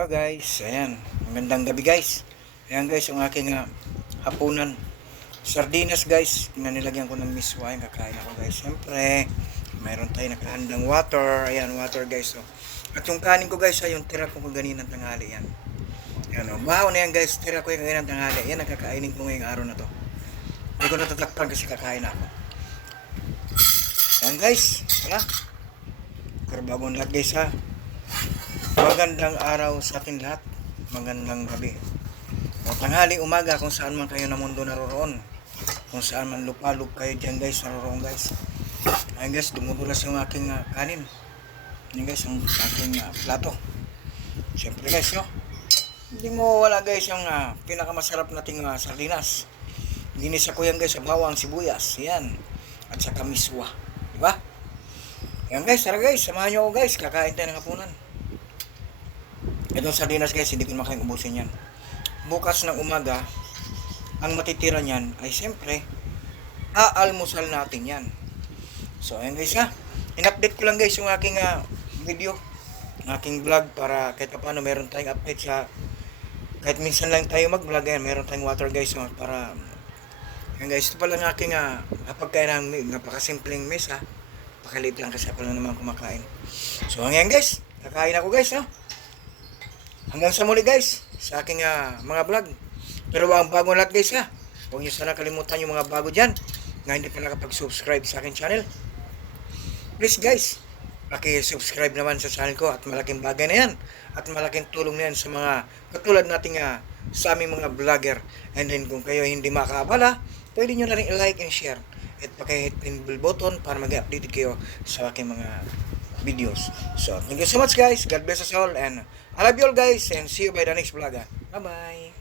Hello guys, ayan, magandang gabi guys. Ayan guys, yung aking ah, hapunan. Sardinas guys, nanilagyan ko ng miswa yung kakain ako guys. Siyempre, mayroon tayo nakahandang water. Ayan, water guys. Oh. At yung kanin ko guys, ay yung tira ko kaganina ng tanghali yan. Ayan o, baho na yan guys, tira ko yung kaganina ng tanghali. Ayan, nakakainin ko ngayong araw na to. Hindi ko natatakpan kasi kakain ako. Ayan guys, wala. Karbabon lahat guys ha. Magandang araw sa atin lahat. Magandang gabi. O tanghali, umaga kung saan man kayo na mundo naroroon. Kung saan man lupalop kayo dyan guys, naroroon guys. Ayun guys, dumudulas yung aking ah, kanin. Ayun guys, yung aking ah, plato. Siyempre guys, no? Hindi mo wala guys yung ah, pinakamasarap nating ah, sardinas. Ginisa ko yan guys sa bawang sibuyas. Yan. At saka miswa. Diba? Yan guys, tara guys, samahan nyo ako guys. Kakain tayo ng hapunan. Itong sardinas guys, hindi ko na makayang ubusin yan. Bukas ng umaga, ang matitira niyan ay siyempre, aalmusal natin yan. So, ayan guys ha. In-update ko lang guys yung aking ah, video, aking vlog para kahit paano meron tayong update sa kahit minsan lang tayo mag-vlog yan, meron tayong water guys no, para yan guys, ito pala ng aking uh, napagkain ng napakasimpleng mesa. Pakaliit lang kasi lang naman kumakain. So, hanggang guys, kakain ako guys, no? Hanggang sa muli guys, sa aking ah, mga vlog. Pero ang bago lahat guys ha, huwag niyo sana kalimutan yung mga bago dyan na hindi pa nakapag-subscribe sa aking channel. Please guys, paki-subscribe naman sa channel ko at malaking bagay na yan. At malaking tulong na yan sa mga katulad nating ah, sa aming mga vlogger. And then kung kayo hindi makaabala, pwede nyo na rin i-like and share. At paki-hit yung bell button para mag-update kayo sa aking mga videos. So, thank you so much guys. God bless us all and I love you all guys and see you by the next vlog. Bye-bye.